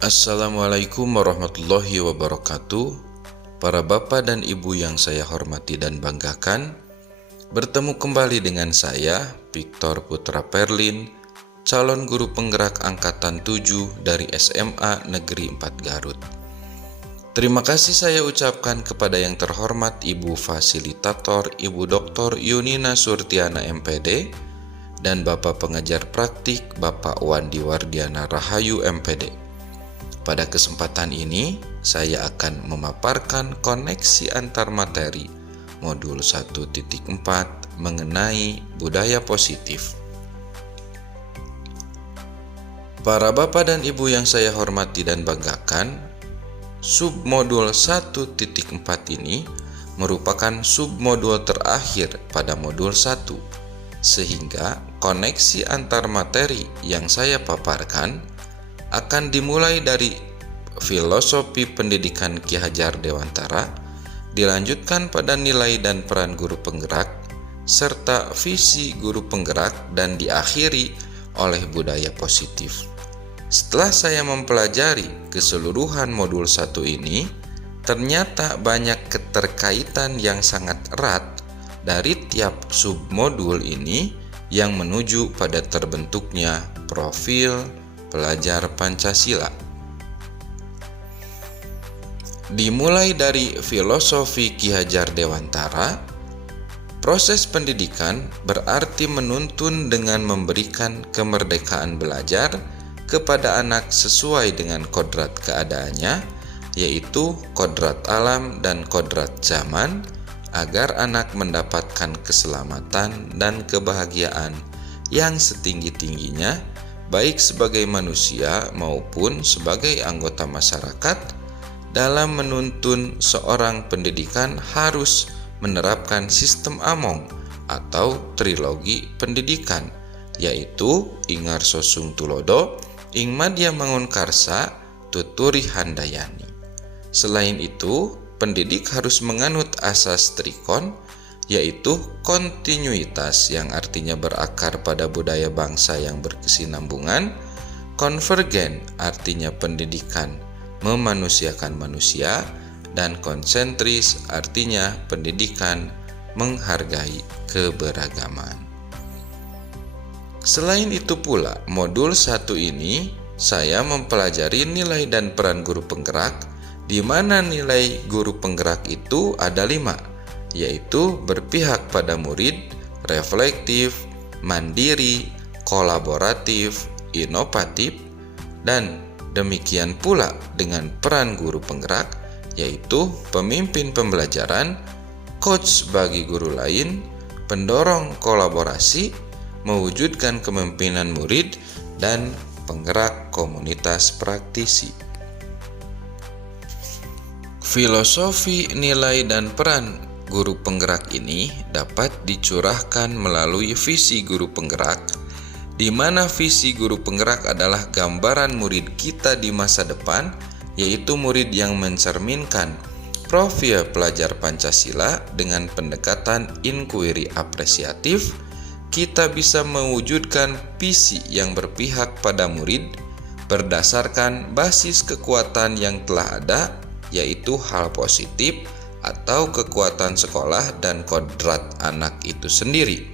Assalamualaikum warahmatullahi wabarakatuh. Para bapak dan ibu yang saya hormati dan banggakan, bertemu kembali dengan saya, Victor Putra Perlin, calon guru penggerak angkatan 7 dari SMA Negeri 4 Garut. Terima kasih saya ucapkan kepada yang terhormat Ibu Fasilitator Ibu Dr. Yunina Surtiana MPD dan Bapak Pengajar Praktik Bapak Wandi Wardiana Rahayu MPD. Pada kesempatan ini, saya akan memaparkan koneksi antar materi modul 1.4 mengenai budaya positif. Para bapak dan ibu yang saya hormati dan banggakan, submodul 1.4 ini merupakan submodul terakhir pada modul 1, sehingga koneksi antar materi yang saya paparkan akan dimulai dari filosofi pendidikan Ki Hajar Dewantara, dilanjutkan pada nilai dan peran guru penggerak, serta visi guru penggerak, dan diakhiri oleh budaya positif. Setelah saya mempelajari keseluruhan modul 1 ini, ternyata banyak keterkaitan yang sangat erat dari tiap submodul ini yang menuju pada terbentuknya profil pelajar Pancasila. Dimulai dari filosofi Ki Hajar Dewantara, proses pendidikan berarti menuntun dengan memberikan kemerdekaan belajar kepada anak sesuai dengan kodrat keadaannya, yaitu kodrat alam dan kodrat zaman, agar anak mendapatkan keselamatan dan kebahagiaan yang setinggi-tingginya, baik sebagai manusia maupun sebagai anggota masyarakat. Dalam menuntun seorang pendidikan harus menerapkan sistem Among atau trilogi pendidikan, yaitu Ingar Sosung Tulodo, Ing Madya Mangun Karsa, Tuturi Handayani. Selain itu, pendidik harus menganut asas trikon, yaitu kontinuitas yang artinya berakar pada budaya bangsa yang berkesinambungan, konvergen artinya pendidikan memanusiakan manusia, dan konsentris artinya pendidikan menghargai keberagaman. Selain itu pula, modul 1 ini saya mempelajari nilai dan peran guru penggerak, di mana nilai guru penggerak itu ada 5, yaitu berpihak pada murid, reflektif, mandiri, kolaboratif, inovatif, dan demikian pula dengan peran guru penggerak, yaitu pemimpin pembelajaran, coach bagi guru lain, pendorong kolaborasi, mewujudkan kepemimpinan murid, dan penggerak komunitas praktisi. Filosofi nilai dan peran guru penggerak ini dapat dicurahkan melalui visi guru penggerak, di mana visi guru penggerak adalah gambaran murid kita di masa depan, yaitu murid yang mencerminkan profil pelajar Pancasila dengan pendekatan inquiry apresiatif. Kita bisa mewujudkan visi yang berpihak pada murid berdasarkan basis kekuatan yang telah ada, yaitu hal positif atau kekuatan sekolah dan kodrat anak itu sendiri.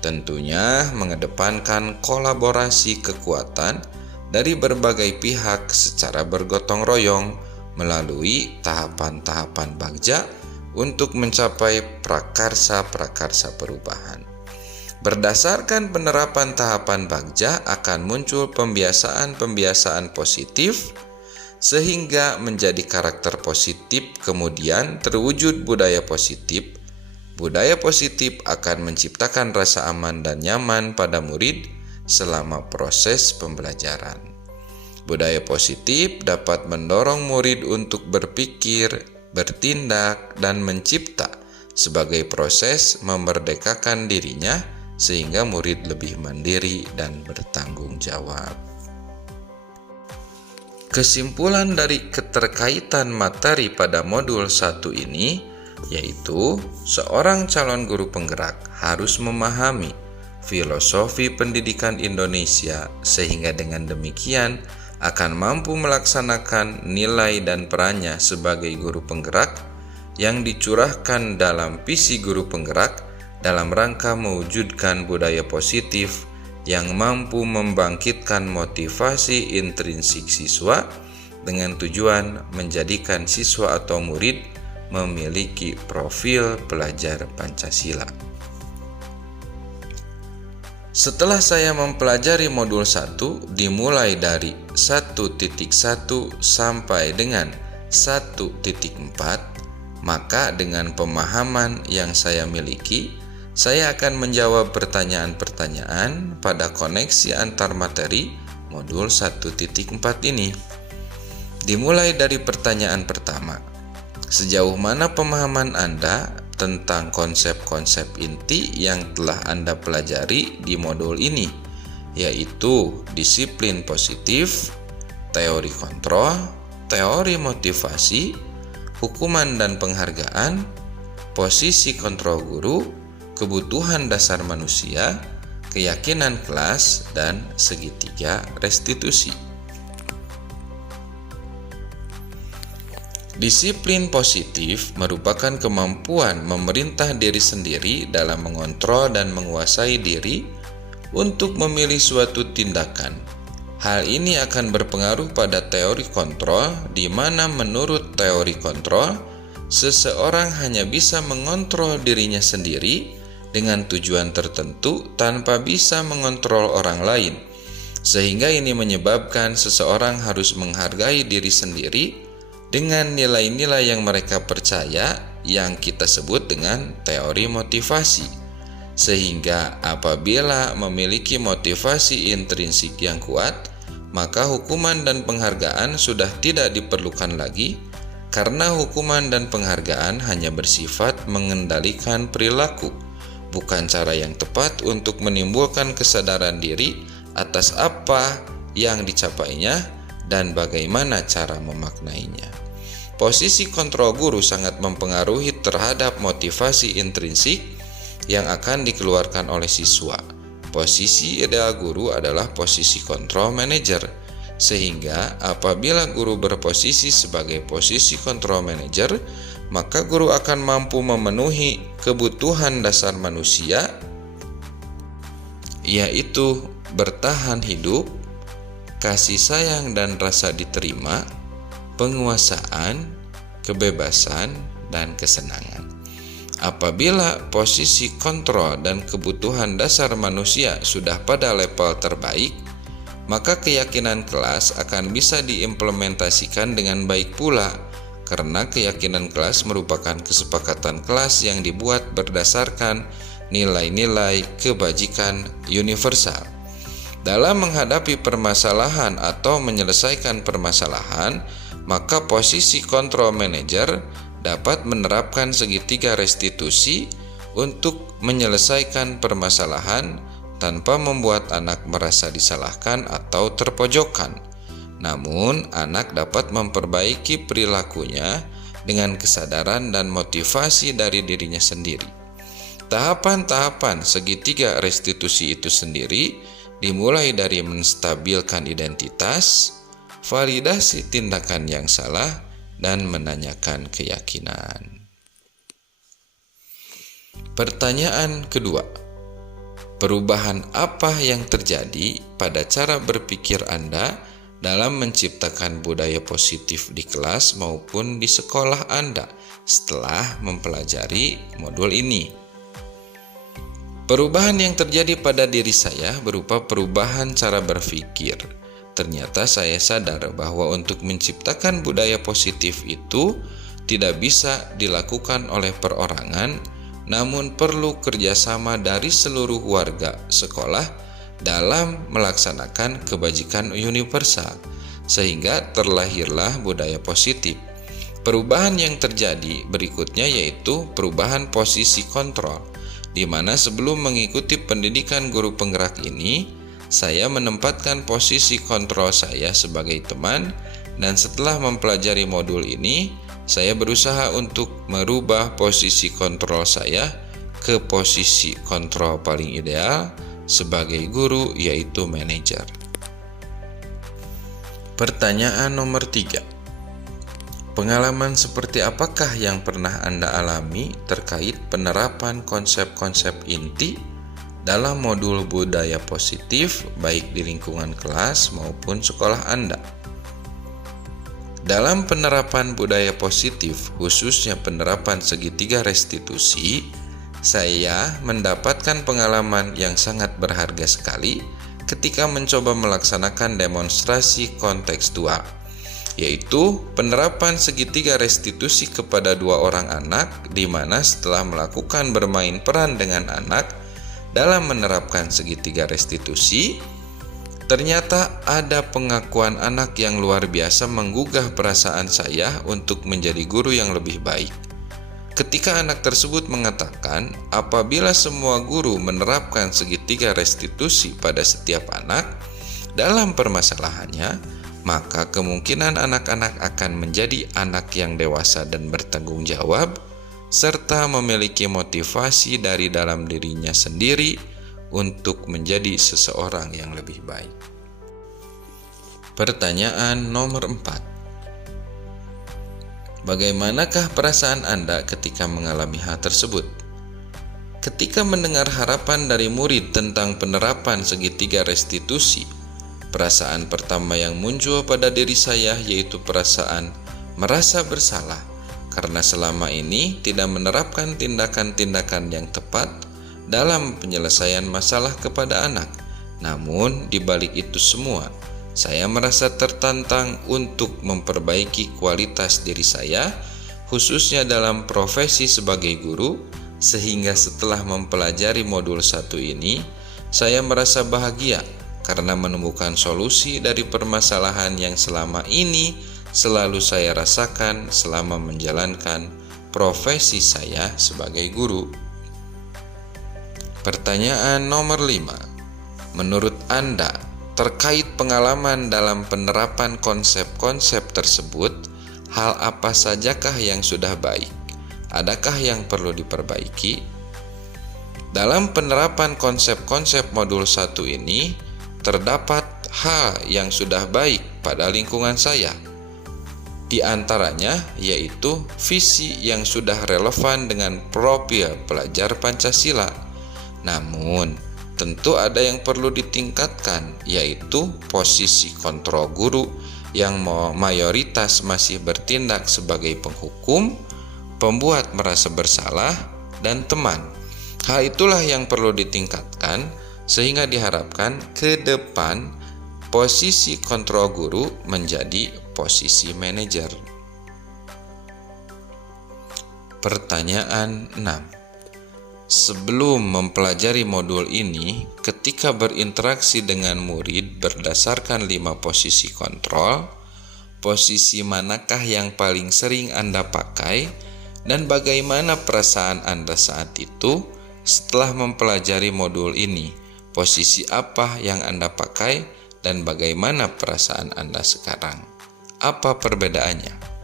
Tentunya mengedepankan kolaborasi kekuatan dari berbagai pihak secara bergotong royong melalui tahapan-tahapan bagja untuk mencapai prakarsa-prakarsa perubahan. Berdasarkan penerapan tahapan bagja akan muncul pembiasaan-pembiasaan positif sehingga menjadi karakter positif, kemudian terwujud budaya positif. Budaya positif akan menciptakan rasa aman dan nyaman pada murid selama proses pembelajaran. Budaya positif dapat mendorong murid untuk berpikir, bertindak, dan mencipta sebagai proses memerdekakan dirinya sehingga murid lebih mandiri dan bertanggung jawab. Kesimpulan dari keterkaitan materi pada modul 1 ini, yaitu seorang calon guru penggerak harus memahami filosofi pendidikan Indonesia, sehingga dengan demikian akan mampu melaksanakan nilai dan perannya sebagai guru penggerak yang dicurahkan dalam visi guru penggerak dalam rangka mewujudkan budaya positif yang mampu membangkitkan motivasi intrinsik siswa dengan tujuan menjadikan siswa atau murid memiliki profil pelajar Pancasila. Setelah saya mempelajari modul 1 dimulai dari 1.1 sampai dengan 1.4, maka dengan pemahaman yang saya miliki, saya akan menjawab pertanyaan-pertanyaan pada koneksi antar materi modul 1.4 ini. Dimulai dari pertanyaan pertama. Sejauh mana pemahaman Anda tentang konsep-konsep inti yang telah Anda pelajari di modul ini, yaitu disiplin positif, teori kontrol, teori motivasi, hukuman dan penghargaan, posisi kontrol guru, kebutuhan dasar manusia, keyakinan kelas, dan segitiga restitusi. Disiplin positif merupakan kemampuan memerintah diri sendiri dalam mengontrol dan menguasai diri untuk memilih suatu tindakan. Hal ini akan berpengaruh pada teori kontrol, di mana menurut teori kontrol, seseorang hanya bisa mengontrol dirinya sendiri dengan tujuan tertentu tanpa bisa mengontrol orang lain, sehingga ini menyebabkan seseorang harus menghargai diri sendiri dengan nilai-nilai yang mereka percaya yang kita sebut dengan teori motivasi. Sehingga apabila memiliki motivasi intrinsik yang kuat, maka hukuman dan penghargaan sudah tidak diperlukan lagi, karena hukuman dan penghargaan hanya bersifat mengendalikan perilaku, bukan cara yang tepat untuk menimbulkan kesadaran diri atas apa yang dicapainya dan bagaimana cara memaknainya. Posisi kontrol guru sangat mempengaruhi terhadap motivasi intrinsik yang akan dikeluarkan oleh siswa. Posisi ideal guru adalah posisi kontrol manajer, sehingga apabila guru berposisi sebagai posisi kontrol manajer, maka guru akan mampu memenuhi kebutuhan dasar manusia, yaitu bertahan hidup, kasih sayang dan rasa diterima, penguasaan, kebebasan, dan kesenangan. Apabila posisi kontrol dan kebutuhan dasar manusia sudah pada level terbaik, maka keyakinan kelas akan bisa diimplementasikan dengan baik pula, karena keyakinan kelas merupakan kesepakatan kelas yang dibuat berdasarkan nilai-nilai kebajikan universal. Dalam menghadapi permasalahan atau menyelesaikan permasalahan, maka posisi kontrol manajer dapat menerapkan segitiga restitusi untuk menyelesaikan permasalahan tanpa membuat anak merasa disalahkan atau terpojokkan. Namun, anak dapat memperbaiki perilakunya dengan kesadaran dan motivasi dari dirinya sendiri. Tahapan-tahapan segitiga restitusi itu sendiri dimulai dari menstabilkan identitas, validasi tindakan yang salah, dan menanyakan keyakinan. Pertanyaan kedua, perubahan apa yang terjadi pada cara berpikir Anda dalam menciptakan budaya positif di kelas maupun di sekolah Anda setelah mempelajari modul ini? Perubahan yang terjadi pada diri saya berupa perubahan cara berpikir. Ternyata saya sadar bahwa untuk menciptakan budaya positif itu tidak bisa dilakukan oleh perorangan, namun perlu kerjasama dari seluruh warga sekolah dalam melaksanakan kebajikan universal, sehingga terlahirlah budaya positif. Perubahan yang terjadi berikutnya yaitu perubahan posisi kontrol, di mana sebelum mengikuti pendidikan guru penggerak ini, saya menempatkan posisi kontrol saya sebagai teman, dan setelah mempelajari modul ini, saya berusaha untuk merubah posisi kontrol saya ke posisi kontrol paling ideal sebagai guru, yaitu manajer. Pertanyaan nomor 3. Pengalaman seperti apakah yang pernah Anda alami terkait penerapan konsep-konsep inti dalam modul budaya positif baik di lingkungan kelas maupun sekolah Anda? Dalam penerapan budaya positif, khususnya penerapan segitiga restitusi, saya mendapatkan pengalaman yang sangat berharga sekali ketika mencoba melaksanakan demonstrasi kontekstual, yaitu penerapan segitiga restitusi kepada 2 orang anak, di mana setelah melakukan bermain peran dengan anak dalam menerapkan segitiga restitusi, ternyata ada pengakuan anak yang luar biasa menggugah perasaan saya untuk menjadi guru yang lebih baik. Ketika anak tersebut mengatakan, apabila semua guru menerapkan segitiga restitusi pada setiap anak dalam permasalahannya, maka kemungkinan anak-anak akan menjadi anak yang dewasa dan bertanggung jawab, serta memiliki motivasi dari dalam dirinya sendiri untuk menjadi seseorang yang lebih baik. Pertanyaan nomor 4. Bagaimanakah perasaan Anda ketika mengalami hal tersebut? Ketika mendengar harapan dari murid tentang penerapan segitiga restitusi, perasaan pertama yang muncul pada diri saya yaitu perasaan merasa bersalah karena selama ini tidak menerapkan tindakan-tindakan yang tepat dalam penyelesaian masalah kepada anak. Namun, di balik itu semua, saya merasa tertantang untuk memperbaiki kualitas diri saya, khususnya dalam profesi sebagai guru, sehingga setelah mempelajari modul 1 ini, saya merasa bahagia karena menemukan solusi dari permasalahan yang selama ini selalu saya rasakan selama menjalankan profesi saya sebagai guru. Pertanyaan nomor 5. Menurut Anda, terkait pengalaman dalam penerapan konsep-konsep tersebut, hal apa sajakah yang sudah baik? Adakah yang perlu diperbaiki? Dalam penerapan konsep-konsep modul 1 ini, terdapat hal yang sudah baik pada lingkungan saya. Di antaranya yaitu visi yang sudah relevan dengan profil pelajar Pancasila. Namun, tentu ada yang perlu ditingkatkan, yaitu posisi kontrol guru yang mayoritas masih bertindak sebagai penghukum, pembuat merasa bersalah, dan teman. Hal itulah yang perlu ditingkatkan sehingga diharapkan ke depan posisi kontrol guru menjadi posisi manajer. Pertanyaan 6. Sebelum mempelajari modul ini, ketika berinteraksi dengan murid berdasarkan 5 posisi kontrol, posisi manakah yang paling sering Anda pakai dan bagaimana perasaan Anda saat itu setelah mempelajari modul ini? Posisi apa yang Anda pakai dan bagaimana perasaan Anda sekarang? Apa perbedaannya?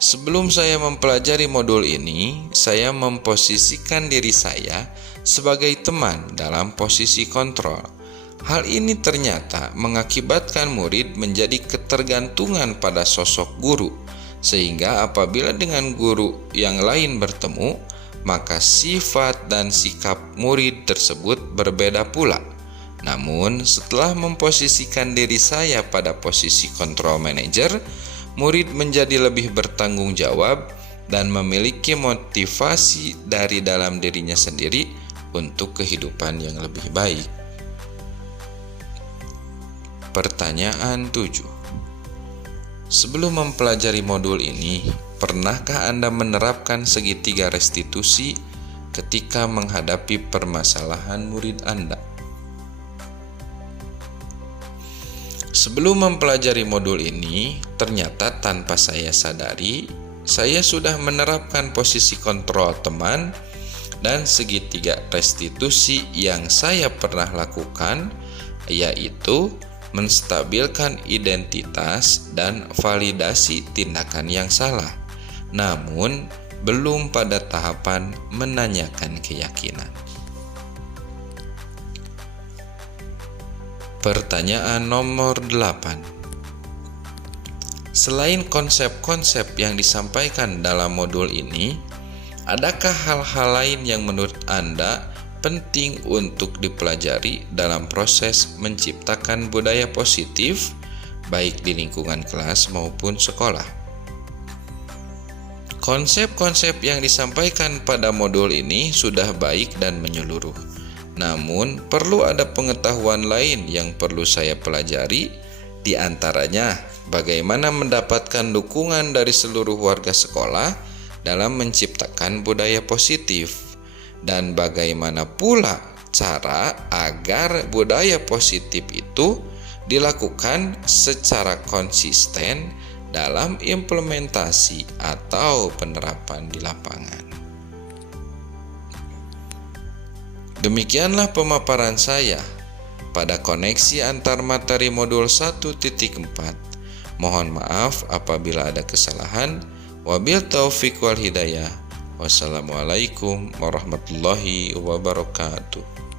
Sebelum saya mempelajari modul ini, saya memposisikan diri saya sebagai teman dalam posisi kontrol. Hal ini ternyata mengakibatkan murid menjadi ketergantungan pada sosok guru, sehingga apabila dengan guru yang lain bertemu, maka sifat dan sikap murid tersebut berbeda pula. Namun, setelah memposisikan diri saya pada posisi kontrol manager, murid menjadi lebih bertanggung jawab dan memiliki motivasi dari dalam dirinya sendiri untuk kehidupan yang lebih baik. Pertanyaan 7. Sebelum mempelajari modul ini, pernahkah Anda menerapkan segitiga restitusi ketika menghadapi permasalahan murid Anda? Sebelum mempelajari modul ini, ternyata tanpa saya sadari, saya sudah menerapkan posisi kontrol teman dan segitiga restitusi yang saya pernah lakukan, yaitu menstabilkan identitas dan validasi tindakan yang salah, namun belum pada tahapan menanyakan keyakinan. Pertanyaan nomor 8. Selain konsep-konsep yang disampaikan dalam modul ini, adakah hal-hal lain yang menurut Anda penting untuk dipelajari dalam proses menciptakan budaya positif, baik di lingkungan kelas maupun sekolah? Konsep-konsep yang disampaikan pada modul ini sudah baik dan menyeluruh. Namun, perlu ada pengetahuan lain yang perlu saya pelajari, di antaranya bagaimana mendapatkan dukungan dari seluruh warga sekolah dalam menciptakan budaya positif, dan bagaimana pula cara agar budaya positif itu dilakukan secara konsisten dalam implementasi atau penerapan di lapangan. Demikianlah pemaparan saya pada koneksi antar materi modul 1.4. Mohon maaf apabila ada kesalahan. Wabil taufiq wal hidayah. Wassalamualaikum warahmatullahi wabarakatuh.